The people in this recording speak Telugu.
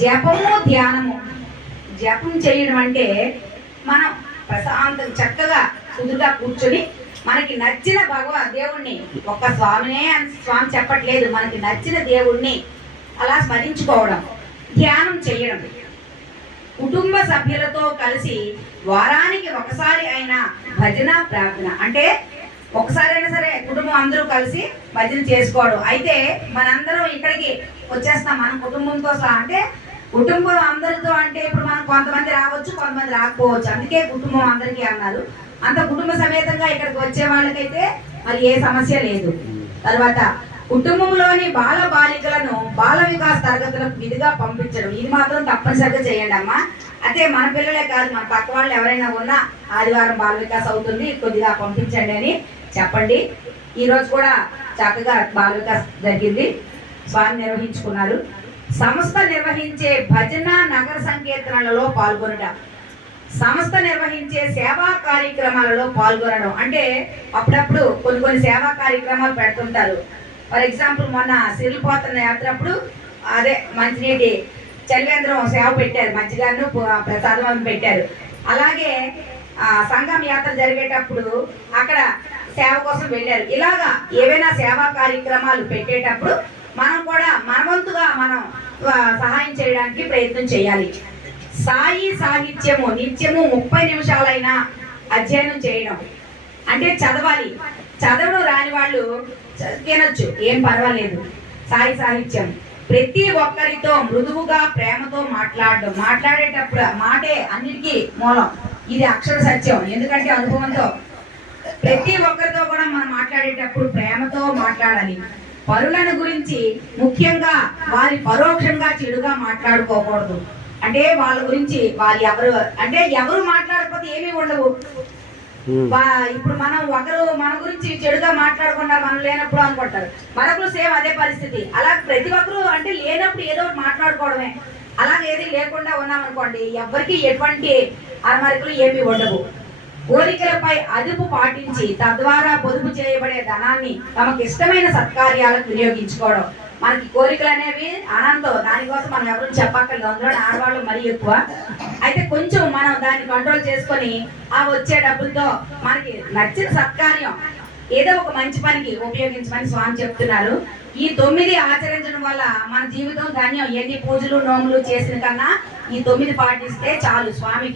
జపము ధ్యానము. జపం చేయడం అంటే మనం ప్రశాంతం చక్కగా కుదురుగా కూర్చొని మనకి నచ్చిన దేవుణ్ణి, ఒక్క స్వామినే స్వామి చెప్పట్లేదు, మనకి నచ్చిన దేవుణ్ణి అలా స్మరించుకోవడం, ధ్యానం చేయడం. కుటుంబ సభ్యులతో కలిసి వారానికి ఒకసారి అయినా భజన ప్రార్థన, అంటే ఒకసారైనా సరే కుటుంబం అందరూ కలిసి భజన చేసుకోవడం. అయితే మనందరం ఇక్కడికి వచ్చేస్తాం మన కుటుంబంతో సహా. అంటే కుటుంబం అందరితో అంటే ఇప్పుడు మనం కొంతమంది రావచ్చు, కొంతమంది రాకపోవచ్చు, అందుకే కుటుంబం అందరికీ అన్నారు. అంత కుటుంబ సమేతంగా ఇక్కడికి వచ్చే వాళ్ళకైతే మరి ఏ సమస్య లేదు. తర్వాత కుటుంబంలోని బాల బాలికలను బాల వికాస్ తరగతులకు విధిగా పంపించడం, ఇది మాత్రం తప్పనిసరిగా చేయండి అమ్మా. అయితే మన పిల్లలే కాదు, మన పక్క వాళ్ళు ఎవరైనా ఉన్నా ఆదివారం బాల వికాస్ అవుతుంది, కొద్దిగా పంపించండి అని చెప్పండి. ఈరోజు కూడా చక్కగా బాల వికాస్ జరిగింది, స్వామి నిర్వహించుకున్నారు. సంస్థ నిర్వహించే భజన నగర సంకీర్తనలలో పాల్గొనడం, సంస్థ నిర్వహించే సేవా కార్యక్రమాలలో పాల్గొనడం. అంటే అప్పుడప్పుడు కొన్ని సేవా కార్యక్రమాలు పెడుతుంటారు. ఫర్ ఎగ్జాంపుల్ మొన్న సిరిపోతున్న యాత్రప్పుడు అదే మంచినీటి చలివేంద్రం సేవ పెట్టారు, మజ్జిగను ప్రసాదం పెట్టారు. అలాగే సంఘం యాత్ర జరిగేటప్పుడు అక్కడ సేవ కోసం వెళ్ళారు. ఇలాగా ఏవైనా సేవా కార్యక్రమాలు పెట్టేటప్పుడు మనం కూడా మనవంతుగా మనం సహాయం చేయడానికి ప్రయత్నం చేయాలి. సాయి సాహిత్యము నిత్యము 30 నిమిషాలైనా అధ్యయనం చేయడం, అంటే చదవాలి. చదవడం రాని వాళ్ళు తినొచ్చు, ఏం పర్వాలేదు. సాయి సాహిత్యం ప్రతి ఒక్కరితో మృదువుగా ప్రేమతో మాట్లాడడం, మాట్లాడేటప్పుడు మాటే అన్నిటికీ మూలం, ఇది అక్షర సత్యం. ఎందుకంటే అనుభవంతో ప్రతి ఒక్కరితో కూడా మనం మాట్లాడేటప్పుడు ప్రేమతో మాట్లాడాలి. పరులను గురించి ముఖ్యంగా వారి పరోక్షంగా చెడుగా మాట్లాడుకోకూడదు. అంటే వాళ్ళ గురించి వాళ్ళు ఎవరు మాట్లాడకపోతే ఏమీ ఉండవు. ఇప్పుడు మనం ఒకరు మన గురించి చెడుగా మాట్లాడకుండా మనం లేనప్పుడు అనుకుంటారు, మనకు సేమ్ అదే పరిస్థితి. అలా ప్రతి ఒక్కరు అంటే లేనప్పుడు ఏదో ఒకటి మాట్లాడుకోవడమే. అలాగే ఏది లేకుండా ఉన్నామనుకోండి, ఎవరికి ఎటువంటి అరమరికలు ఏమీ ఉండవు. కోరికలపై అదుపు పాటించి తద్వారా పొదుపు చేయబడే ధనాన్ని తమకు ఇష్టమైన సత్కార్యాలకు వినియోగించుకోవడం. మనకి కోరికలు అనేవి అనంతం, దానికోసం మనం ఎవరు చెప్పక్కర్లేదు, అందులో ఆడవాళ్ళు మరీ ఎక్కువ. అయితే కొంచెం మనం దాన్ని కంట్రోల్ చేసుకొని ఆ వచ్చే డబ్బులతో మనకి నచ్చిన సత్కార్యం ఏదో ఒక మంచి పనికి ఉపయోగించమని స్వామి చెప్తున్నారు. ఈ 9 ఆచరించడం వల్ల మన జీవితం ధన్యం. ఎన్ని పూజలు నోములు చేసిన కన్నా ఈ 9 పాటిస్తే చాలు స్వామికి.